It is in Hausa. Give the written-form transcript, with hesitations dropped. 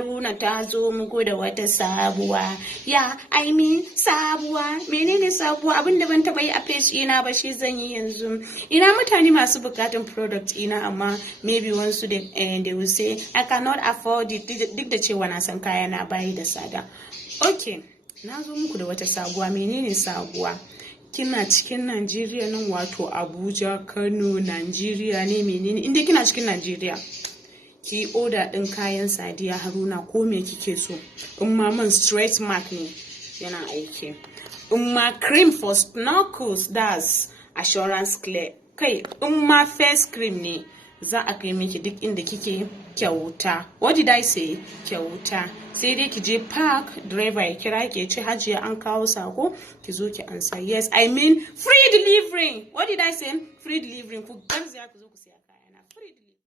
Haruna ta zo muku da wata sabuwa. Ya, I mean sabuwa. Menene sabuwa? Abinda ban taba yi a page ina ba shi zan yi yanzu. Ina mutane masu bukatan product ina amma maybe once they will say I cannot afford it. Duk da cewa na san kaya na bayi da tsada. Okay, na zo muku da wata sabuwa. Menene sabuwa? Kina cikin Najeriya nan wato Abuja, Kano, Najeriya ne menene? Inda kina cikin Najeriya. Ki order din kayan Sadiya Haruna ko me kike so. In ma man straight mark ne yana aiki. In ma cream for knuckles, that's assurance clear. Kai, in ma face cream ne za a kai miki duk inda kike kyauta. What did I say? Kyauta. Sai dai ki je park, driver ya kira ki ce Hajiya an kawo sako, ki zo ki ansa. Yes, I mean free delivery. What did I say? Free delivery. Ku garzaya ku zo ku siya.